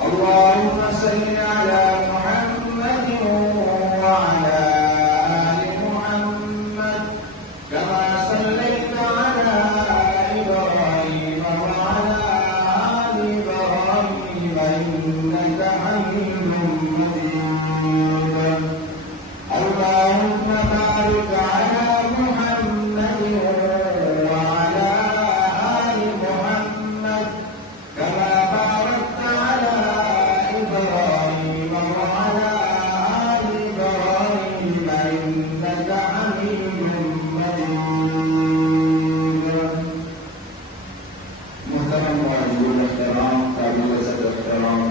اللهم صل على محمد وعلى آل محمد كما صليت على إبراهيم وعلى آل إبراهيم إنك حميد مجيد. اللهم بارك على محمد وعلى آل محمد كما باركت على إبراهيم وعلى آل إبراهيم إنك حميد مجيد. محترم معززین احترام، قابل صدر احترام،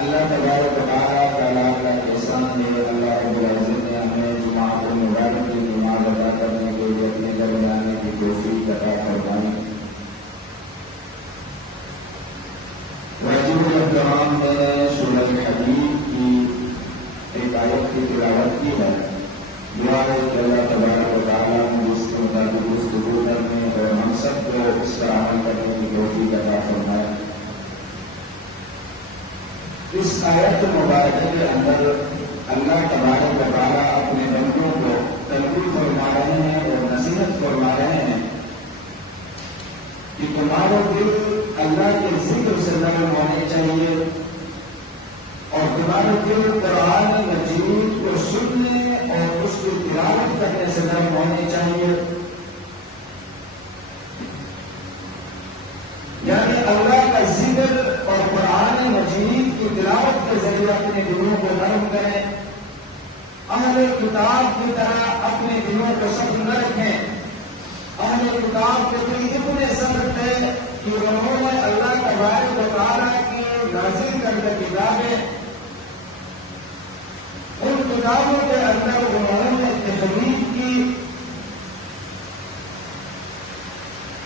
اللہ تبارک و تعالیٰ کا احسان ہے. اللہ رب العزت نے ہمیں جماعت المبارک کی نماز ادا کرنے کے لیے اپنے گھر لانے کی توفیق عطا فرمائی. واجب الاحترام نے سورہ حدید کی ایک آیت کی تلاوت کی ہے. دعا ہے کہ اللہ تبارک و تعالیٰ اس کے مطابق گفتگو کرنے اور ہم سب کو اس کا عمل کرنے کی توفیق عطا فرمائے. اس آیت مبارکہ کے اندر اللہ تبارک و تعالیٰ اپنے بندوں کو تلقین فرما رہے ہیں اور نصیحت فرما رہے ہیں کہ تمہارا دل اللہ کے ذکر سے نرم ہونے چاہیے اور تمہارا دل قرآن مجید کو سننے اور اس کی تلاوت کرنے سے نرم ہونے چاہیے. یعنی اللہ کا ذکر اور قرآن مجید کی تلاوت کے ذریعے اپنے دلوں کو نرم کریں. اہل کتاب کی طرح اپنے دلوں کو سخت نہ رکھیں. اہل کتاب کے دل اتنے سخت ہے کہ انہوں نے اللہ تبارک و تعالیٰ کی نازل کردہ کتابیں ان کتابوں کے اندر انہوں نے تحریف کی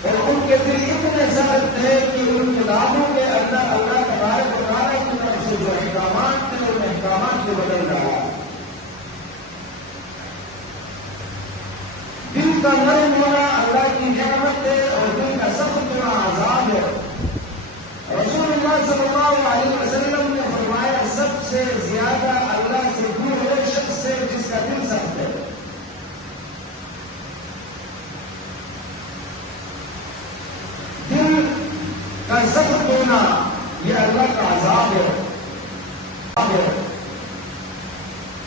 اور ان کے دل اتنے سخت ہے کہ ان کتابوں کے اندر اللہ تبارک و تعالیٰ کی طرف سے جو احکامات تھے ان احکامات کو بدل رہا. دل کا نرم ہونا اللہ کی نعمت ہے اور دل کا سخت ہونا عذاب ہے. رسول اللہ صلی اللہ علیہ وسلم نے فرمایا سب سے زیادہ اللہ سے دور ہے شخص سے جس کا دل سخت ہے. دل کا سخت ہونا یہ اللہ کا عذاب ہے.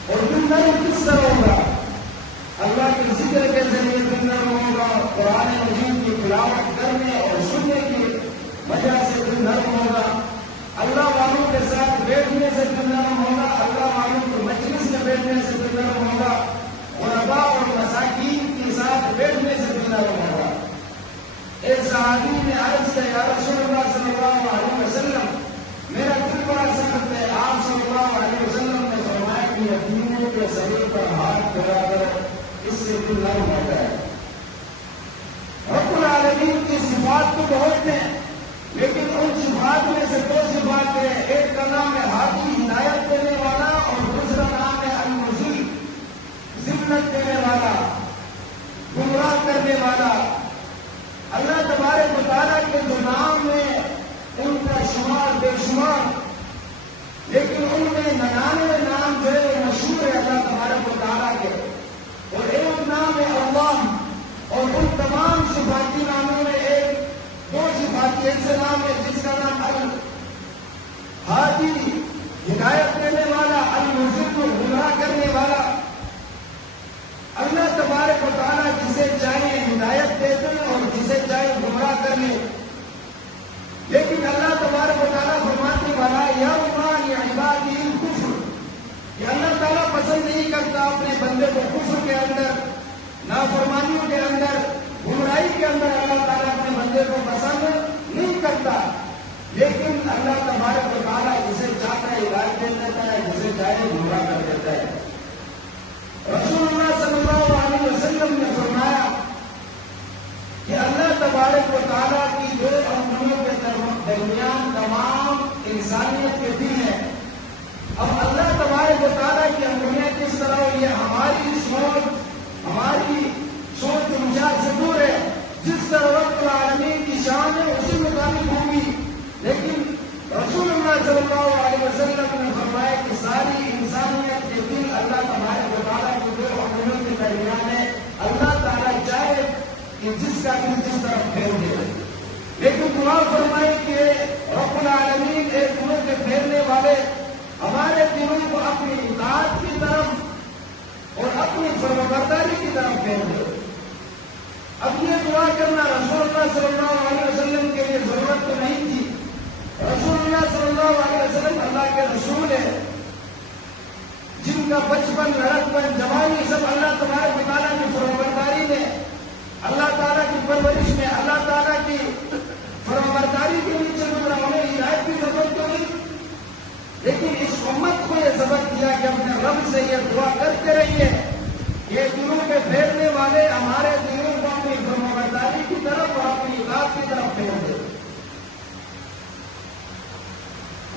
اور دل نرم کس طرح ہوگا؟ اللہ کے ذکر کے ذریعے دل نرم ہوگا. قرآن مجید کی تلاوت کرنے اور سننے کی وجہ سے دل نرم ہوگا. اللہ والوں کے ساتھ بیٹھنے سے دل نرم ہوگا. اللہ والوں کے مجلس میں بیٹھنے سے دل نرم ہوگا. غرباء اور مساکین کے ساتھ بیٹھنے سے دل نرم ہوگا. ایک صحابی نے عرض کیا یا رسول اللہ صلی اللہ علیہ وسلم میرا دل بڑا سخت ہے. آپ صلی اللہ علیہ وسلم نے فرمایا کہ یتیموں کے سریر پر ہاتھ پھیلا کرو اس سے دل نرم ہوتا ہے. رب العالمین کی صفات تو بہت ہیں لیکن ان صفات میں سے دو صفات ہیں. ایک کا نام ہے ہادی ہدایت دینے والا اور دوسرا نام ہے المضل ذلت دینے والا گمراہ کرنے والا. اللہ تبارک و تعالیٰ کے جو نام ہیں ان کا شمار بے شمار لیکن ان میں 99 نام جو ہے وہ مشہور ہے اللہ تبارک و تعالیٰ کے اور ایک نام ہے اللہ. اور ان تمام صفاتی ناموں میں ایک دو صفاتی ایسے نام ہے جس کا نام الہادی ہدایت دینے والا المضل گمراہ کرنے والا. اللہ تبارک و تعالیٰ جسے چاہے ہدایت دیتے ہیں اور جسے چاہے گمراہ کرنے. لیکن اللہ تبارک و تعالیٰ فرمانے والا یرضی لعبادہ الکفر کہ اللہ تعالیٰ پسند نہیں کرتا اپنے بندے کو کفر کے اندر نافرمانیوں کے اندر گمراہی کے اندر اللہ تعالیٰ اپنے بندے کو پسند نہیں کرتا. لیکن اللہ تبارک و تعالیٰ جسے چاہتا ہے ہدایت دے دیتا ہے جسے چاہے گمراہ کر دیتا ہے. رسول اللہ صلی اللہ علیہ وسلم نے فرمایا کہ اللہ تبارک و تعالیٰ کی دو امروں کے درمیان تمام انسانیت کے دل ہیں. اب اللہ تبارک و تعالیٰ کی امریں کس طرح یہ ہماری سوچ تمجھا سے دور ہے. جس طرح رب العالمین کی شان ہے اسی مطابق ہوگی لیکن کا دل جس طرف پھیر دے. لیکن دعا فرمائے کہ رب العالمین ایک دلوں کے پھیرنے والے ہمارے دلوں کو اپنی اطاعت کی طرف اور اپنی فرمانبرداری کی طرف پھیر دے. اب یہ دعا کرنا رسول اللہ صلی اللہ علیہ وسلم کے لیے ضرورت تو نہیں تھی. رسول اللہ صلی اللہ علیہ وسلم اللہ کے رسول ہے جن کا بچپن لڑکپن جوانی سب اللہ تبارک و تعالیٰ کی فرمانبرداری میں اللہ تعالیٰ کی پرورش میں اللہ تعالیٰ کی فرمانبرداری کے نیچے گزرا. انہیں ہدایت کی ضرورت تو نہیں لیکن اس امت کو یہ سبق دیا کہ اپنے رب سے یہ دعا کرتے رہیے یہ دلوں کے پھیرنے والے ہمارے دلوں کو اپنی فرمانبرداری کی طرف اور اپنی اطاعت کی طرف پھیر دے.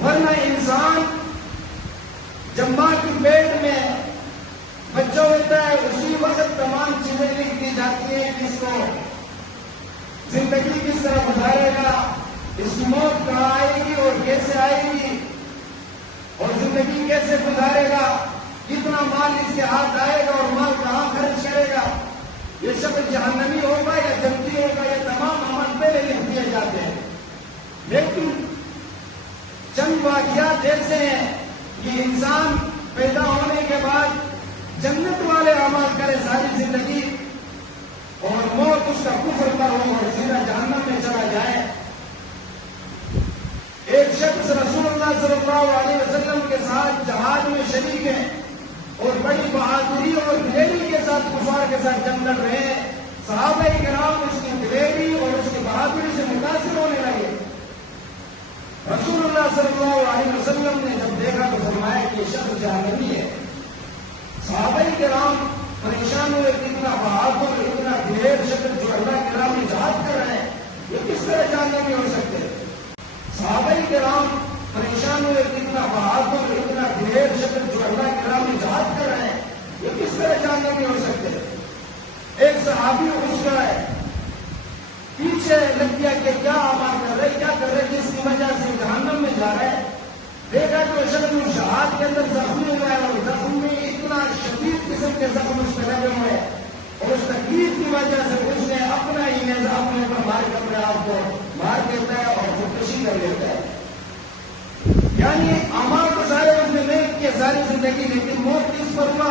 ورنہ انسان جب ماں کی پیٹ میں بچہ ہوتا ہے اسی وقت تمام چیزیں لکھ دی جاتی ہیں کہ اس کو زندگی کس طرح گزارے گا, اس کی موت کہاں آئے گی اور کیسے آئے گی اور زندگی کیسے گزارے گا, کتنا مال اس کے ہاتھ آئے گا اور مال کہاں خرچ کرے گا, یہ شخص جہنمی ہوگا یا جنتی ہوگا, یہ تمام عمل پہلے لکھ دیے جاتے ہیں. لیکن چند واقعات ایسے ہیں کہ انسان پیدا ہونے کے بعد جنت والے اعمال کرے ساری زندگی اور موت اس کا کفر پر ہو اور سیدھا جہنم میں چلا جائے. ایک شخص رسول اللہ صلی اللہ علیہ وسلم کے ساتھ جہاد میں شریک ہے اور بڑی بہادری اور دلیری کے ساتھ کفار کے ساتھ جنگ لڑ رہے ہیں. صحابہ کرام اس کی دلیری اور اس کی بہادری سے متاثر ہونے لگے. رسول اللہ صلی اللہ علیہ وسلم نے جب دیکھا تو فرمایا کہ یہ شخص جہنمی ہے. صحابہ کرام پریشان ہوئے کہ اتنا بہادر اتنا دلیر شخص جو اللہ کے راہ میں جہاد کر رہے ہیں یہ کس طرح جہنمی ہو سکتے. صحابہ کرام پریشان ہوئے کہ اتنا بہادر اتنا دلیر شخص جو اللہ کے راہ میں جہاد کر رہے ہیں یہ کس طرح جہنمی ہو سکتے. ایک صحابی اس کا پیچھے لگ گیا کہ کیا عمل کر رہے کیا کر رہے جس کی وجہ سے جہنم میں جا رہے ہیں. دیکھا کہ شخص شہاد کے اندر زخمی ہوا ہے اور زخم میں اتنا شدید قسم کے زخم اس پہ لگے ہوئے اور اس تکلیف کی وجہ سے اس نے اپنا ہی نیزہ اپنے اوپر مار کے اپنے آپ کو مار دیتا ہے اور خودکشی کر لیتا ہے. یعنی اعمال تو سارے اس نے نہیں کیے ساری زندگی لیکن موت کس پر ہوا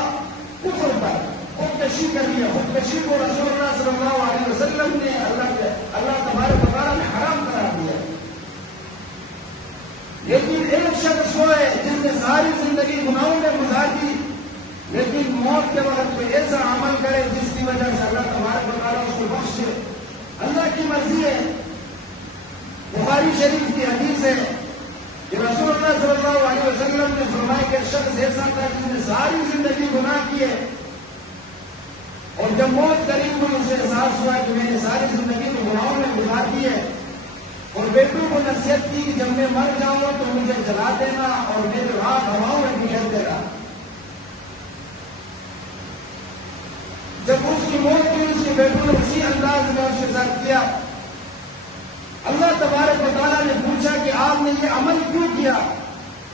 کفر پر خودکشی کر لیا. خودکشی کو رسول اللہ صلی اللہ علیہ وسلم نے اللہ تبارک و تعالیٰ نے حرام قرار دیا. لیکن ایک شخص وہ ہے جس نے ساری زندگی گناہوں میں گزار دی لیکن موت کے وقت کوئی ایسا عمل کرے جس کی وجہ سے اللہ تبارک و تعالیٰ اس کو بخشے. اللہ کی مرضی ہے. بخاری شریف کی حدیث ہے کہ رسول اللہ صلی اللہ علیہ وسلم نے فرمایا کہ شخص ایسا تھا جس نے ساری زندگی گناہ کیے اور جب موت قریب ہوئی اسے احساس ہوا کہ میں نے ساری زندگی میں گناہوں میں گزار دی ہے اور بیٹوں کو نصیحت کی کہ جب میں مر جاؤں تو مجھے جلا دینا اور میرے ہاتھ ہواؤں میں بکھیر دینا. جب اس کی موت کی اس کے بیٹوں نے اسی انداز میں اس کے ساتھ کیا. اللہ تبارک و تعالیٰ نے پوچھا کہ آپ نے یہ عمل کیوں کیا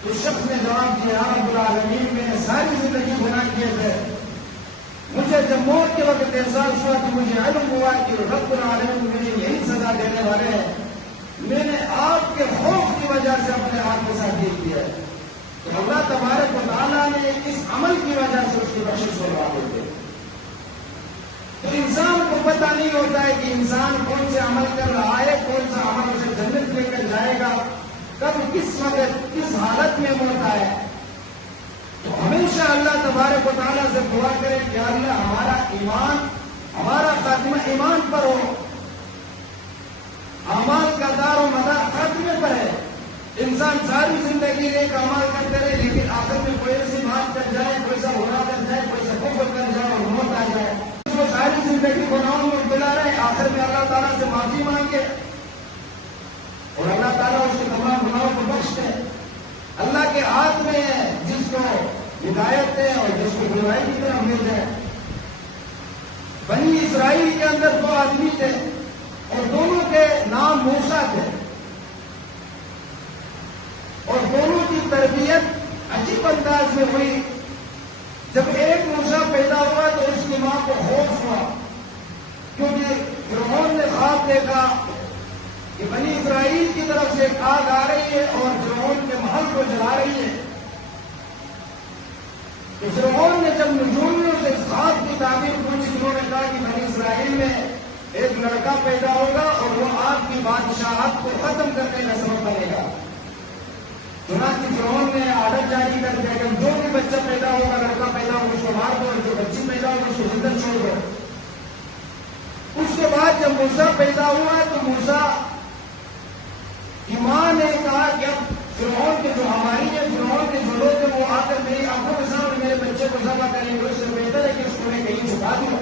تو شخص نے جواب دیا رب العالمین میں نے ساری زندگی گناہ کیے تھے مجھے جب موت کے وقت احساس ہوا تو مجھے علم ہوا کہ رب العالمین مجھے یہی سزا دینے والے ہیں. میں نے آپ کے خوف کی وجہ سے اپنے آپ کے ساتھ یہ کیا ہے. تو اللہ تبارک و تعالیٰ نے اس عمل کی وجہ سے اس کی بخشش فرما دیتے. تو انسان کو پتہ نہیں ہوتا ہے کہ انسان کون سے عمل کر رہا ہے کون سا عمل اسے جنت لے کر جائے گا کب کس وقت کس حالت میں ہوتا ہے. تو ہمیشہ اللہ تبارک و تعالیٰ سے دعا کرے کہ اللہ ہمارا ایمان ہمارا خاتمہ ایمان پر ہو. اعمال کا دار و مدار خاتمے پر ہے. انسان ساری زندگی ایک عمل کرتے رہے لیکن آخر میں کوئی ایسی بات کر جائے کوئی سا ہوا کر جائے کوئی سا کفر کر جائے اور موت آ جائے. وہ ساری زندگی گناہوں میں مبتلا رہے آخر میں اللہ تعالیٰ سے معافی مانگے اور اللہ تعالیٰ اس کے تمام گناہوں کو بخش دے. اللہ کے ہاتھ میں ہے جس کو ہدایت دے اور جس کو برائی کی طرف لے جائے. بنی اسرائیل کے اندر 2 آدمی تھے اور دونوں کے نام موسیٰ تھے اور دونوں کی تربیت عجیب انداز میں ہوئی. جب ایک موسیٰ پیدا ہوا تو اس کی ماں کو خوف ہوا کیونکہ فرعون نے خواب دیکھا کہ بنی اسرائیل کی طرف سے آگ آ رہی ہے اور فرعون کے محل کو جلا رہی ہے. تو فرعون نے جب نجومیوں سے اس خواب کی تعبیر پوچھی، انہوں نے کہا کہ بنی اسرائیل میں ایک لڑکا پیدا ہوگا اور وہ آپ کی بادشاہت کو ختم کرنے کا سبب بنے گا. چنانچہ فرعون نے آرڈر جاری کر دیا کہ جو بھی بچہ پیدا ہوگا، لڑکا پیدا ہوگا، اس کو مار دو، اور جو بچی پیدا ہوگا اس کو زندہ چھوڑ دو. اس کے بعد جب موسیٰ پیدا ہوا تو موسیٰ کی ماں نے کہا کہ اب فرعون کے جو ہماری ہے، فرعون کے جو لوگ ہیں وہ آ کر میری آنکھوں کے سامنے میرے بچے کو ذبح کریں گے، اس سے بہتر ہے کہ اس کو میں کہیں چھپا دوں.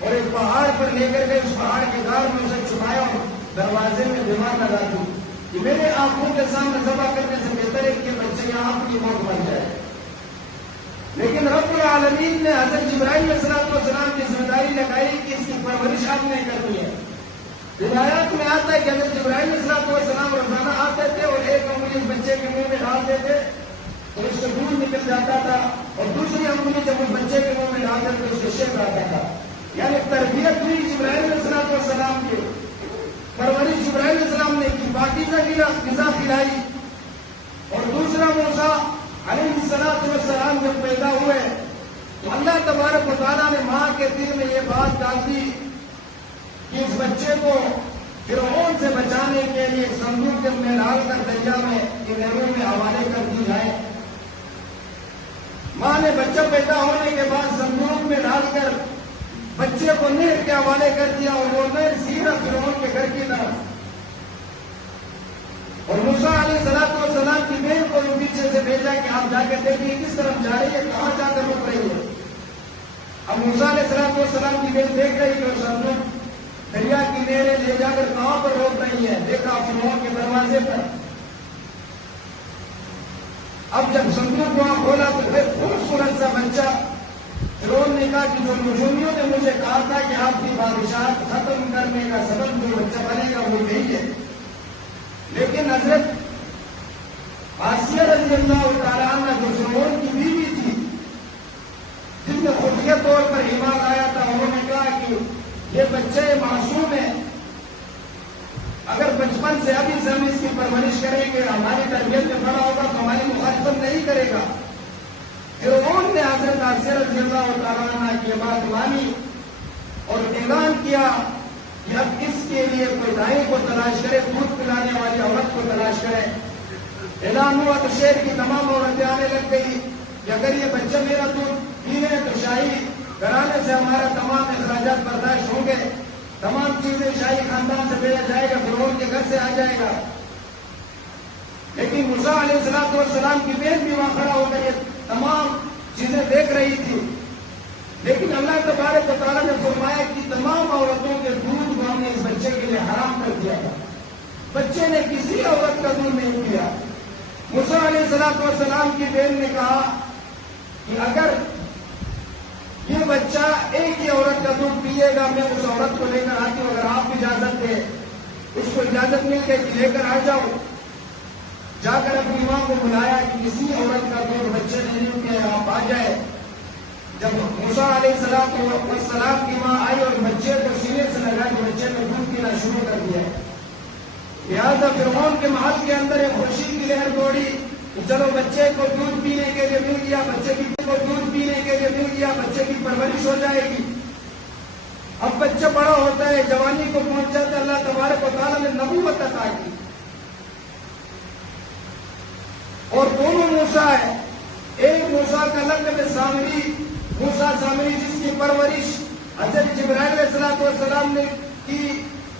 اور ایک پہاڑ پر لے کر گئے، اس پہاڑ کے دار میں اسے چھپایا اور دروازے میں دیوار لگا دی کہ میرے آنکھوں کے سامنے ذبح کرنے سے بہتر ہے کہ بچے یہاں اپنی موت مر جائے. لیکن رب العالمین نے حضرت جبرائیل علیہ السلام کی ذمہ داری لگائی کہ اس کی پرورش آپ نے کرنی ہے. روایات میں آتا ہے کہ حضرت جبرائیل علیہ السلام روزانہ آتے تھے اور ایک انگلی اس بچے کے منہ میں ڈالتے تھے تو اس سے دودھ نکل جاتا تھا، اور دوسری انگلی جب اس بچے کے منہ میں ڈالتے تھے اس سے شیر آتا تھا. یعنی تربیت ہوئی جبرائیل علیہ السلام کی، پرورش جبرائیل علیہ السلام نے کی، پاکیزہ غذا کھلائی. اور دوسرا موسیٰ علیہ السلام جب پیدا ہوئے تو اللہ تبارک و تعالیٰ نے ماں کے دل میں یہ بات ڈال دی کہ اس بچے کو فرعون سے بچانے کے لیے صندوق میں ڈال کر دریا میں نہروں میں حوالے کر دی جائے. ماں نے بچہ پیدا ہونے کے بعد صندوق میں ڈال کر بچے کو نہر کے حوالے کر دیا اور وہ نہر سیدھا فرعون کے گھر کی طرف. اور موسیٰ علیہ السلام کی بہن کو پیچھے سے بھیجا کہ آپ جا کے دیکھیے کس طرف جا رہی ہے، کہاں جا کر رک رہی ہے. اب موسیٰ علیہ السلام کی بہن دیکھ رہی ہے اور صندوق دریا کی نہریں لے جا کر کہاں پر روک رہی ہے، دیکھا فرعون کے دروازے پر. اب جب صندوق وہاں کھولا تو پھر خوبصورت سا بچہ. فرعون نے کہا کہ جو نجومیوں نے مجھے کہا تھا کہ آپ کی بادشاہت ختم کرنے کا سبب جو بچہ بنے گا وہ یہی ہے. لیکن حضرت آسیہ رضی اللہ تعالیٰ عنہ جو فرعون کی بیوی تھی، جن نے خفیہ طور پر ایمان آیا تھا، انہوں نے کہا کہ یہ بچہ معصوم ہے، اگر بچپن سے ابھی سے ہم اس کی پرورش کریں گے، ہماری تربیت میں بڑا ہوگا تو ہماری مخالفت نہیں کرے گا. فرعون نے حضرت آسیہ رضی اللہ تعالیٰ عنہ کی بات مانی اور اعلان کیا کہ اب اس کے لیے کوئی دائیں کو تلاش کرے، دودھ پلانے والی عورت کو تلاش کرے. اعلان ہوا تو شہر کی تمام عورتیں آنے لگ گئی کہ اگر یہ بچہ میرا دودھ پی لے تو شاہی گھرانے سے ہمارا تمام اخراجات برداشت ہوں گے، تمام چیزیں شاہی خاندان سے بھیجا جائے گا، فرعون کے گھر سے آ جائے گا. لیکن موسیٰ علیہ السلام کی بہن بھی وہاں کھڑا ہو کر یہ تمام چیزیں دیکھ رہی تھی. لیکن اللہ تبارک و تعالیٰ نے فرمایا کہ تمام عورتوں کے دودھ کو ہم نے اس بچے کے لیے حرام کر دیا تھا. بچے نے کسی عورت کا دودھ نہیں پیا. موسیٰ علیہ السلام کی بہن نے کہا کہ اگر یہ بچہ ایک ہی عورت کا دودھ پیے گا میں اس عورت کو لے کر آتی ہوں، اگر آپ اجازت دیں. اس کو اجازت مل گئی کہ لے کر آ جاؤ. جا کر اپنی ماں کو بلایا کہ کسی عورت کا دودھ بچے نے نہیں پیا، آپ آ جائے. جب موسیٰ علیہ السلام کی ماں آئی اور بچے کو سینے سے لگا کہ بچے نے دودھ پینا شروع کر دیا. لہٰذا فرعون کے محل کے اندر ایک خوشی کی لہر دوڑی کہ چلو بچے کو دودھ پینے کے لیے مل گیا، بچے کو دودھ پینے کے لیے مل گیا، بچے کی پرورش ہو جائے گی. اب بچہ بڑا ہوتا ہے، جوانی کو پہنچ جاتا ہے، اللہ تبارک و تعالیٰ نے نبوت عطا کی. اور دونوں موسیٰ ہے، ایک موسیٰ کا لقب ہے سامری، موسیٰ سامری جس کی پرورش حضرت جبرائیل علیہ السلام نے کی،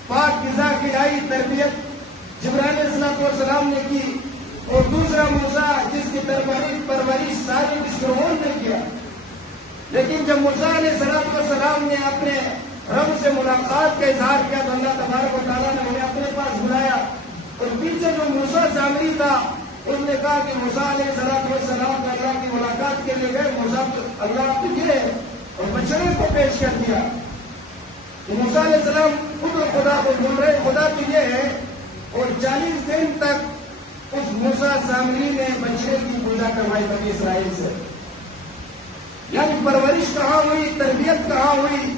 پاک غذا کھلائی، تربیت جبرائیل علیہ السلام نے کی. اور دوسرا موسیٰ جس کی پرورش ساری فرعون نے کیا. لیکن جب موسیٰ علیہ السلام نے اپنے رب سے ملاقات کا اظہار کیا تو اللہ تبارک و تعالیٰ نے انہیں اپنے پاس بلایا. اور پیچھے جو موسیٰ سامری تھا اس نے کہا کہ موسیٰ علیہ السلام کا اللہ کی ملاقات کے لیے گئے، موسیٰ اللہ تجھے اور بچڑے کو پیش کر دیا. تو موسیٰ علیہ السلام خود خدا کو بول رہے خدا تجھے ہے. اور 40 دن تک اس موسیٰ سامری نے بچڑے کی پوجا کروائی بنی اسرائیل سے. یعنی پرورش کہاں ہوئی، تربیت کہاں ہوئی،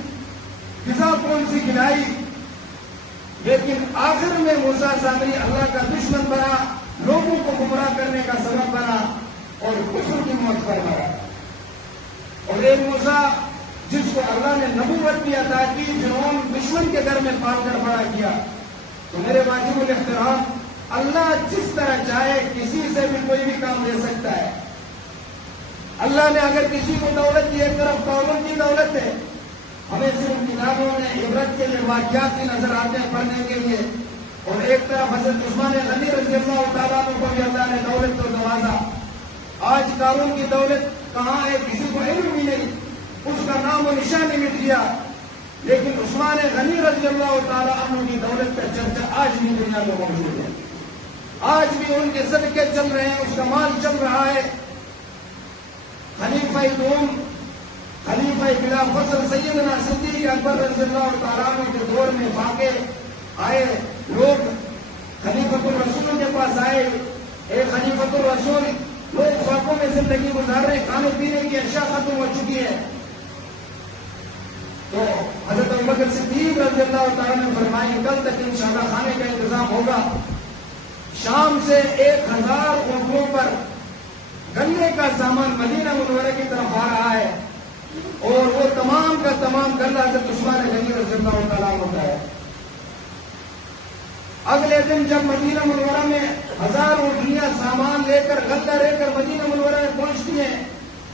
غذا کون سی کھلائی. لیکن آخر میں موسیٰ سامری اللہ کا دشمن بنا، لوگوں کو گمراہ کرنے کا سبب بنا اور کفر کی موت پر مرا۔ اور ایک موسیٰ جس کو اللہ نے نبوت بھی عطا کی، فرعون دشمن کے گھر میں پال کر بڑا کیا۔ تو میرے واجب الاحترام، اللہ جس طرح چاہے کسی سے بھی کوئی بھی کام دے سکتا ہے۔ اللہ نے اگر کسی کو دولت دی، ایک طرف قوموں کی دولت ہے، ہمیں صرف کتابوں میں عبرت کے لیے واقعات کی نظر آتے ہیں پڑھنے کے لیے، اور ایک طرف حضرت عثمان غنی رضی اللہ تعالیٰ عنہ کو بھی اللہ نے دولت کو نوازا۔ آج قارون کی دولت کہاں ہے کسی کو علم بھی نہیں، اس کا نام و نشان نہیں مٹ گیا، لیکن عثمان غنی رضی اللہ تعالیٰ عنہ کی دولت کا چرچا آج بھی دنیا میں موجود ہے، آج بھی ان کے صدقے چل رہے ہیں، اس کا مال چل رہا ہے۔ خلیفہ دوم، خلیفہ بلا فصل سیدنا صدیق اکبر رضی اللہ تعالیٰ عنہ کے دور میں واقع آئے لوگ خلیفۃ الرسول کے پاس آئے، اے خلیفۃ الرسول، لوگ خوابوں میں زندگی گزار رہے، کھانے پینے کی اشیاء ختم ہو چکی ہے۔ تو حضرت ابوبکر صدیق رضی اللہ تعالیٰ نے فرمایا کل تک انشاءاللہ کھانے کا انتظام ہوگا۔ شام سے 1000 اونٹوں پر گنے کا سامان مدینہ منورہ کی طرف آ رہا ہے، اور وہ تمام کا تمام گلہ حضرت عثمان غنی رضی اللہ تعالیٰ عنہ کا ہے۔ اگلے دن جب مدینہ منورہ میں 1000 اونٹیاں سامان لے کر غلہ لے کر مدینہ منورہ میں پہنچتی ہیں،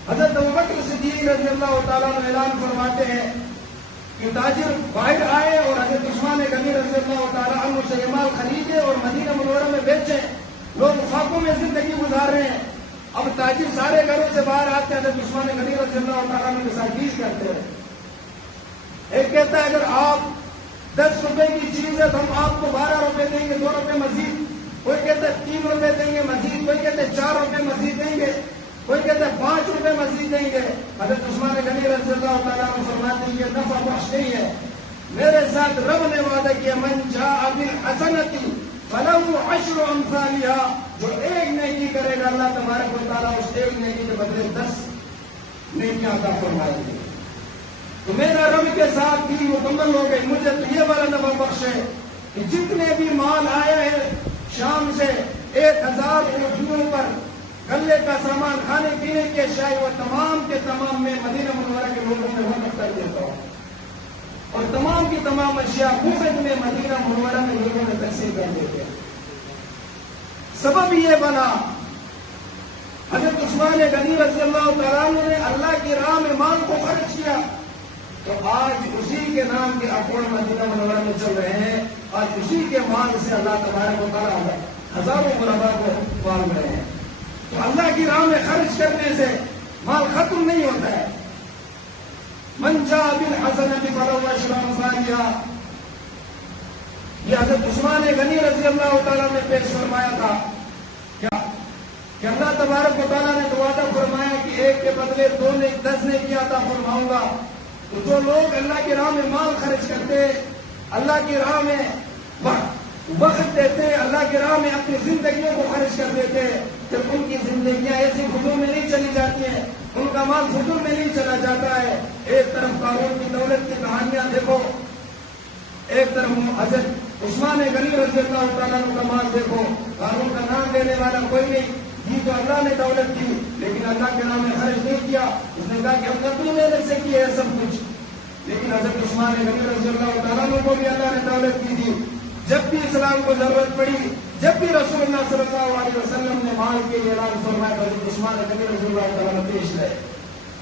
حضرت ابوبکر صدیق رضی اللہ تعالیٰ عنہ اعلان فرماتے ہیں کہ تاجر باہر آئے اور حضرت عثمان غنی رضی اللہ تعالیٰ عنہ سے یہ مال خریدے اور مدینہ منورہ میں بیچے۔ لوگ خوابوں میں زندگی گزار رہے ہیں، اب تاجر سارے گھروں سے باہر آتے ہیں، حضرت عثمان غنی رضی اللہ تعالیٰ عنہ کے ساتھ ڈیل کرتے ہیں۔ ایک کہتا ہے اگر آپ 10 روپے کی چیز ہے تو ہم آپ کو 12 روپے دیں گے، 2 روپے مزید، کوئی کہتا ہے 3 روپے دیں گے مزید، کوئی کہتا ہے 4 روپے مزید دیں گے، کوئی کہتا ہے 5 روپے مزید دیں گے۔ حضرت عثمان غنی رضی اللہ تعالیٰ عنہ فرماتے ہیں یہ نفع بخش نہیں ہے، میرے ساتھ رب نے وعدہ کیا من جاء بالحسنۃ فلہ عشر امثالها، جو ایک نیکی کرے گا اللہ تبارک و تعالیٰ اس ایک نیکی کے بدلے 10 نیکیاں عطا فرمائیں گے۔ تو میرا رب کے ساتھ بھی مکمل ہو گئی، مجھے تو یہ والا نفع بخش ہے کہ جتنے بھی مال آیا ہے شام سے 1000 اونٹیوں پر گلے کا سامان، کھانے پینے کے اشیاء، وہ تمام کے تمام میں مدینہ منورہ کے لوگوں میں وقف کر دیتا ہوں، اور تمام کی تمام اشیاء مفت میں مدینہ منورہ میں لوگوں میں تقسیم کر دیتے ہیں۔ سبب یہ بنا حضرت عثمان غنی رضی اللہ تعالیٰ عنہ نے اللہ کی راہ میں مال کو خرچ کیا، تو آج اسی کے نام کے اکوڑ مدینہ منورہ میں چل رہے ہیں، آج اسی کے مال سے اللہ تبارک و تعالیٰ ہزاروں غربا کو پال رہے ہیں۔ تو اللہ کی راہ میں خرچ کرنے سے مال ختم نہیں ہوتا ہے۔ من جاء بالحسنۃ فلہ عشر امثالها، یہ حضرت عثمان غنی رضی اللہ تعالیٰ نے پیش فرمایا تھا کہ اللہ تبارک و تعالیٰ نے وعدہ فرمایا کہ ایک کے بدلے 10 نیکیاں عطا فرماؤں گا۔ تو جو لوگ اللہ کی راہ میں مال خرچ کرتے، اللہ کی راہ میں وقت دیتے، اللہ کی راہ میں اپنی زندگیوں کو خرچ کر دیتے، جب ان کی زندگیاں ایسی فضول میں نہیں چلی جاتی ہیں، ان کا مال فضول میں نہیں چلا جاتا ہے۔ ایک طرف قارون کی دولت کی کہانیاں دیکھو، ایک طرف حضرت عثمان غنی رضی اللہ تعالیٰ عنہ کا مال دیکھو، قارون کا نام دینے والا کوئی نہیں، جی تو اللہ نے دولت دی لیکن اللہ کے نام میں خرچ نہیں کیا، اس نے کہا کہ ہم نے اپنی محنت سے کیا ہے سب کچھ۔ لیکن حضرت عثمان غنی رضی اللہ تعالیٰ عنہ کو بھی اللہ نے دولت دی تھی، جب بھی اسلام کو ضرورت پڑی، جب بھی رسول اللہ صلی اللہ علیہ وسلم نے مال کے اعلان فرمایا تو حضرت عثمان غنی رضی اللہ تعالیٰ عنہ پیش گئے۔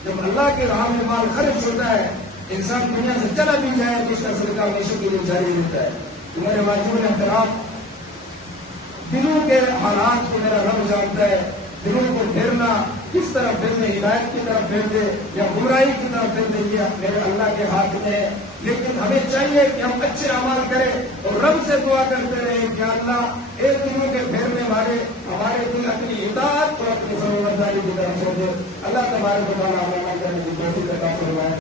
جب اللہ کے راہ میں مال خرچ ہوتا ہے، انسان دنیا سے چلا بھی جائے تو اس کا صدقہ ہمیشہ کے لیے جاری رہتا ہے۔ میرے واجب احترام، دلوں کے حالات کو میرا رب جانتا ہے، دلوں کو پھیرنا کس طرح پھر دے، ہدایت کی طرف پھیر دے یا برائی کی طرف پھیر دے، یہ میرے اللہ کے ہاتھ میں ہے۔ لیکن ہمیں چاہیے کہ ہم اچھے اعمال کریں اور رب سے دعا کرتے رہیں کہ اللہ ایک دلوں کے پھیرنے والے ہمارے دل اپنی اطاعت اور اپنی فرمانبرداری کی طرف سے دے۔ اللہ تبارک و تعالیٰ ہمیں کرنے کی توفیق عطا فرمائے۔